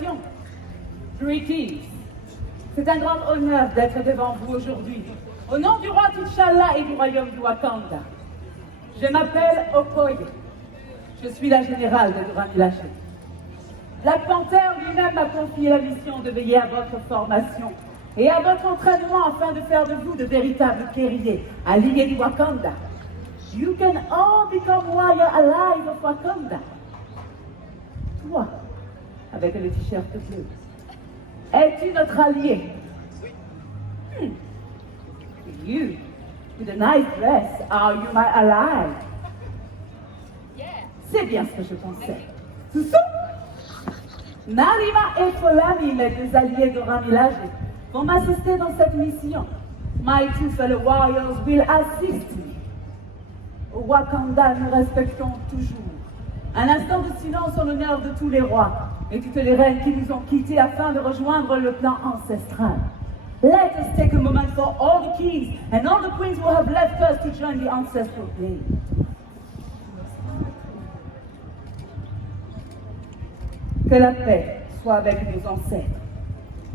Salutations. Greetings. C'est un grand honneur d'être devant vous aujourd'hui. Au nom du roi T'Challa et du royaume du Wakanda. Je m'appelle Okoye. Je suis la générale de Dora Milaje. Black Panther lui-même m'a confié la mission de veiller à votre formation et à votre entraînement afin de faire de vous de véritables guerriers, alliés du Wakanda. You can all become warrior allies of Wakanda. Toi, avec le t-shirt bleu, es-tu notre allié? You, with a nice dress, are you my ally? C'est bien ce que je pensais. Narima et Folami, mes deux alliés de Milaje, vont m'assister dans cette mission. My two fellow warriors will assist me. Au Wakanda, nous respectons toujours. Un instant de silence en l'honneur de tous les rois et toutes les reines qui nous ont quittés afin de rejoindre le plan ancestral. Let us take a moment for all the kings and all the queens who have left us to join the ancestral day. Que la paix soit avec nos ancêtres.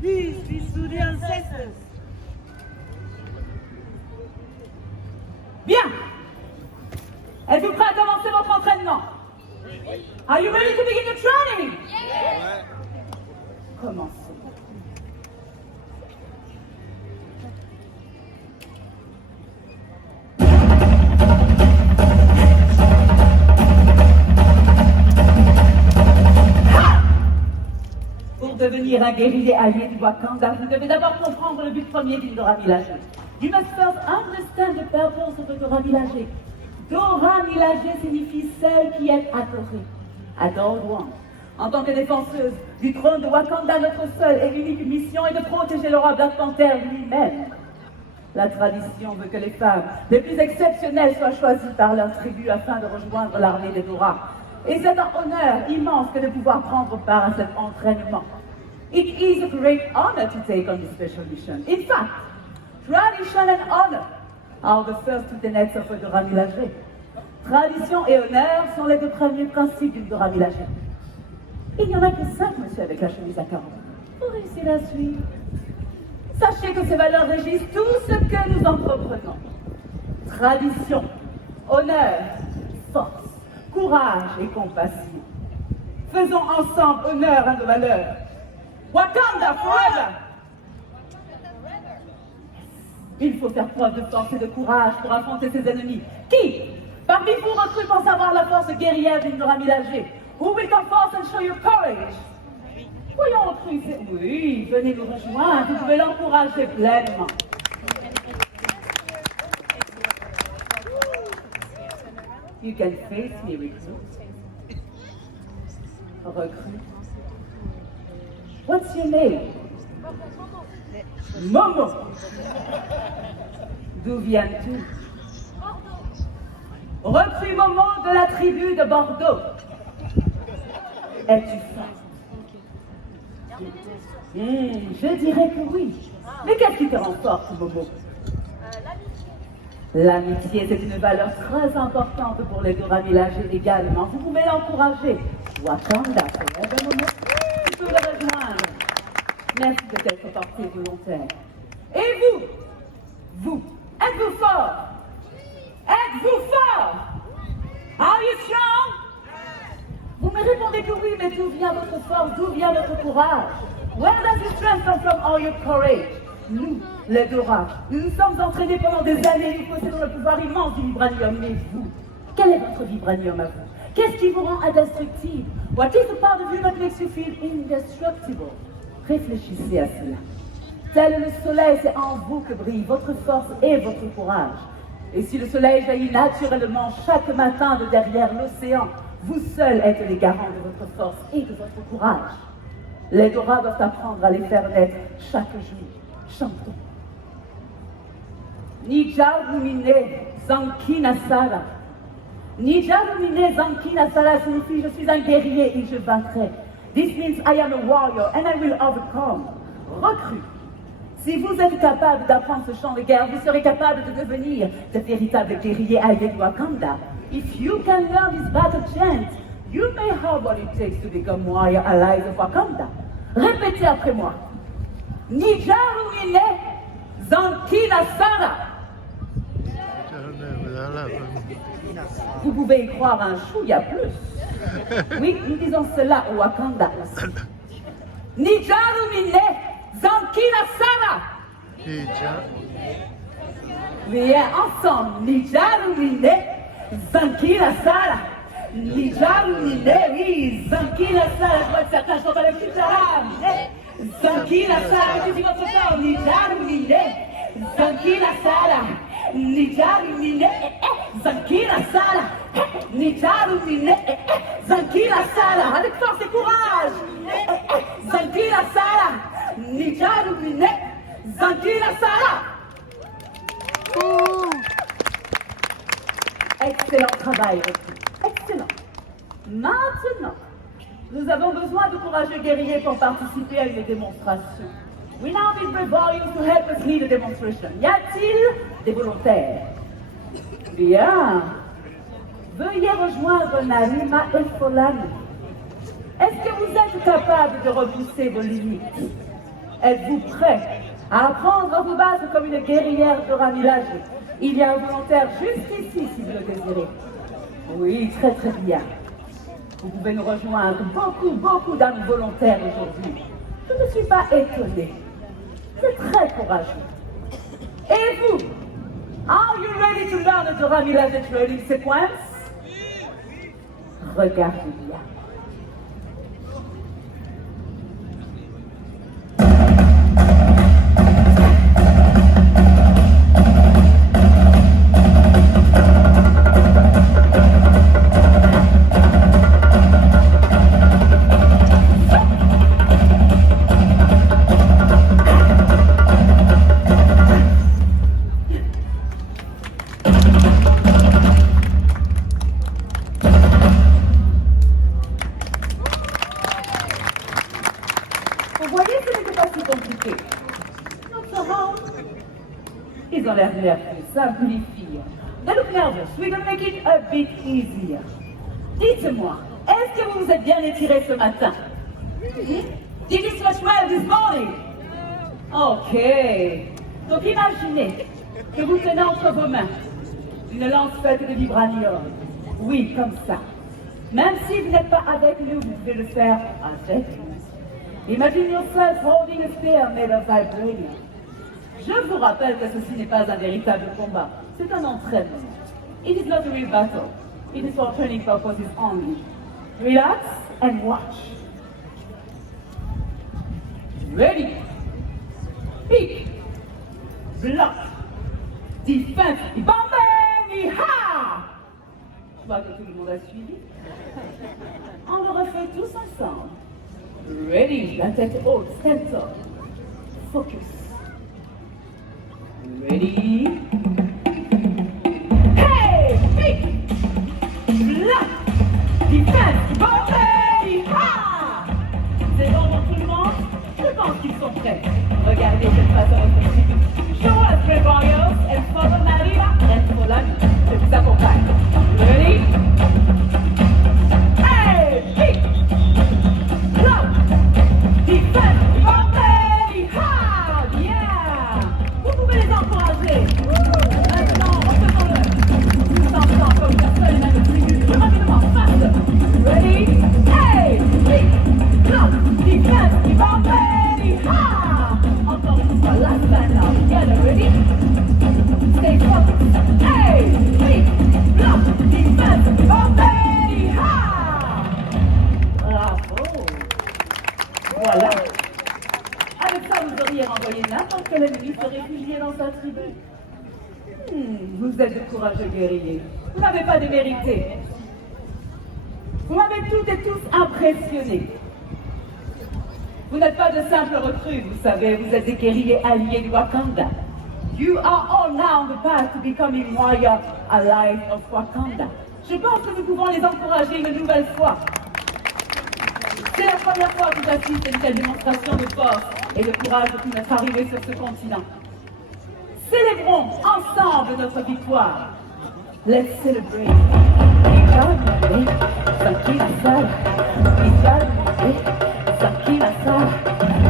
Peace be to the ancestors. Bien. Êtes-vous prêts à commencer votre entraînement? Are you ready to begin the training? Yeah. Commençons. Pour devenir un guerrier allié du Wakanda, vous devez d'abord comprendre le but premier d'une Dora Milaje. You must first understand the purpose of a Dora Milaje. Dora Milaje signifie celle qui est adorée. Adored one. En tant que défenseuse du trône de Wakanda, notre seule et unique mission est de protéger le roi Black Panther lui-même. La tradition veut que les femmes les plus exceptionnelles soient choisies par leur tribu afin de rejoindre l'armée des Dora. Et c'est un honneur immense que de pouvoir prendre part à cet entraînement. It is a great honor to take on this special mission. In fact, tradition and honor are the first two tenets of a Dora Milaje. Tradition et honneur sont les deux premiers principes d'une Dora Milaje. Il n'y en a que 5, monsieur, avec la chemise à carreaux. Vous réussissez à suivre. Sachez que ces valeurs régissent tout ce que nous entreprenons. Tradition, honneur, force, courage et compassion. Faisons ensemble honneur à nos valeurs. Wakanda forever! Il faut faire preuve de force et de courage pour affronter ses ennemis. Qui, parmi vous, recrute pour savoir la force guerrière d'une Dora Milaje? Who will come forth and show your courage? Voyons recruter. Oui, venez nous rejoindre, vous pouvez l'encourager pleinement. You can face me, recruit. Recruit. What's your name? Momo. D'où viens-tu? Recrue Momo de la tribu de Bordeaux. Es-tu forte? Je dirais que oui. Mais qu'est-ce qui te rend forte, Momo? L'amitié, c'est une valeur très importante pour les Dora Milaje également. Vous pouvez l'encourager. Wakanda, forever, Momo. Tu peux le rejoindre. Merci de t'être porté volontaire. Et vous? Vous, êtes-vous fort? Êtes-vous fort? Are you strong? Vous me répondez que oui, mais d'où vient votre force? D'où vient votre courage? Where does your strength come from, all your courage? Nous, les Dora, nous nous sommes entraînés pendant des années, nous possédons le pouvoir immense du vibranium. Mais vous, quel est votre vibranium à vous? Qu'est-ce qui vous rend indestructible? What is the part of you that makes you feel indestructible? Réfléchissez à cela. Tel le soleil, c'est en vous que brille votre force et votre courage. Et si le soleil jaillit naturellement chaque matin de derrière l'océan, vous seuls êtes les garants de votre force et de votre courage. Les Dora doivent apprendre à les faire naître chaque jour. Chantons. Nijarumine Zanki Nasara. Nijarumine Zanki Nasara signifie je suis un guerrier et je vaincrai. This means I am a warrior and I will overcome. Recrue. Si vous êtes capable d'apprendre ce chant de guerre, vous serez capable de devenir de véritables guerriers alliés de Wakanda. If you can learn this battle chant, you may have what it takes to become warrior allies of Wakanda. répétez après moi. Nijarumine Zankina Sara. Vous pouvez y croire un chou, il y a plus. Oui, nous disons cela au Wakanda aussi. Nijarumine Zankina Sara. Viens ensemble. Nijarumine Zankina Sara. Nijarumine, oui, Zankina Sara. Je vois que certains sont pas les plus arabes. Zankina Sara, tu dis votre corps. Nijarumine Zankina Sara. Nijarumine Zankina Sara. Nijarumine Zankina Sara. Avec force et courage. Zankina Sara. Nijarumine Zankina Sara. Excellent travail, excellent. Maintenant, nous avons besoin de courageux guerriers pour participer à une démonstration. We now need brave warriors to help us lead a demonstration. Y a-t-il des volontaires? Bien. Veuillez rejoindre Narima et Folani. Est-ce que vous êtes capable de repousser vos limites? Êtes-vous prêts à apprendre à vous battre comme une guerrière de Ramilage? Il y a un volontaire juste ici si vous le désirez. Oui, très très bien. Vous pouvez nous rejoindre. Beaucoup d'âmes volontaires aujourd'hui. Je ne suis pas étonnée. C'est très courageux. Et vous? Are you ready to learn the Ramilage training sequence? Regardez bien. Vous voyez, ce n'était pas si compliqué. Notre round, ils ont l'air nerveux, simples les filles. They look nervous. We're going to make it a bit easier. Dites-moi, est-ce que vous vous êtes bien étiré ce matin? Did you stretch well this morning? Ok. Donc imaginez que vous tenez entre vos mains une lance faite de vibranium. Oui, comme ça. Même si vous n'êtes pas avec nous, vous pouvez le faire avec nous. Imagine yourself holding a spear made of vibranium. Je vous rappelle que ceci n'est pas un véritable combat. C'est un entraînement. It is not a real battle. It is for training purposes only. Relax and watch. Ready. Pick. Block. Defense. Bambini. Ha! Je crois que tout le monde a suivi. On le refait tous ensemble. Ready. La tête haute. Stand up. Focus. Ready. Hey! Pick! Block! Defense! Bambini! Ha! C'est bon pour tout le monde? Je pense qu'ils sont prêts. Regardez cette façon de faire. Show us, Brave Warriors, and follow Narima and Folani. Je vous accompagne. Ready? Hey! Pick! Block! Defense! Bambini! Ha! Bien! Vous pouvez les encourager. Maintenant, refaisons-le. Tous ensemble, comme personne n'a le plus. Plus rapidement, fast. Ready? Hey! Pick! Block! Defense! Bambini! Ha! Encore une fois, last time now. Together, ready? Stay focused. Hey! Pick! Block! Defense! Bambini! Ha! Bravo! Voilà. Avec ça, vous auriez renvoyé n'importe quel ennemi se réfugier dans sa tribu. Vous êtes de courageux guerriers. Vous n'avez pas démérité. Vous m'avez toutes et tous impressionnés. Vous n'êtes pas de simples recrues, vous savez, vous êtes des guerriers alliés du Wakanda. You are all now on the path to becoming warrior allies of Wakanda. Je pense que nous pouvons les encourager une nouvelle fois. C'est la première fois que j'assiste à une telle démonstration de force et de courage depuis notre arrivée sur ce continent. Célébrons ensemble notre victoire. Let's celebrate. Sakina Sara.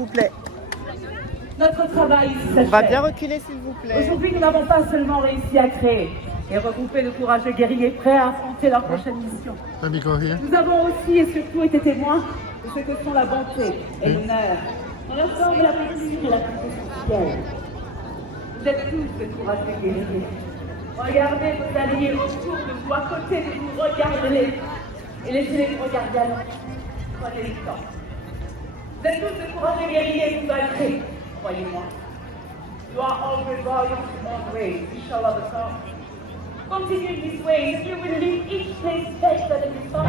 vous plaît. Notre travail On va bien s'achève. reculer, s'il vous plaît. Aujourd'hui, nous n'avons pas seulement réussi à créer et regrouper de courageux guerriers prêts à affronter leur prochaine mission. Let me go here. Nous avons aussi et surtout été témoins de ce que sont la bonté et l'honneur dans leur forme la plus pure et la plus essentielle. Vous êtes tous de courageux guerriers. Regardez vos alliés autour de vous, à côté de vous, regardez-les et laissez-les regarder à l'autre. Prenez le temps. Vous êtes tous de courageux guerriers, vous vaincrez, croyez-moi. You are all rebellious in one way, you shall overcome. Continue this way, if you will leave each place better than you found.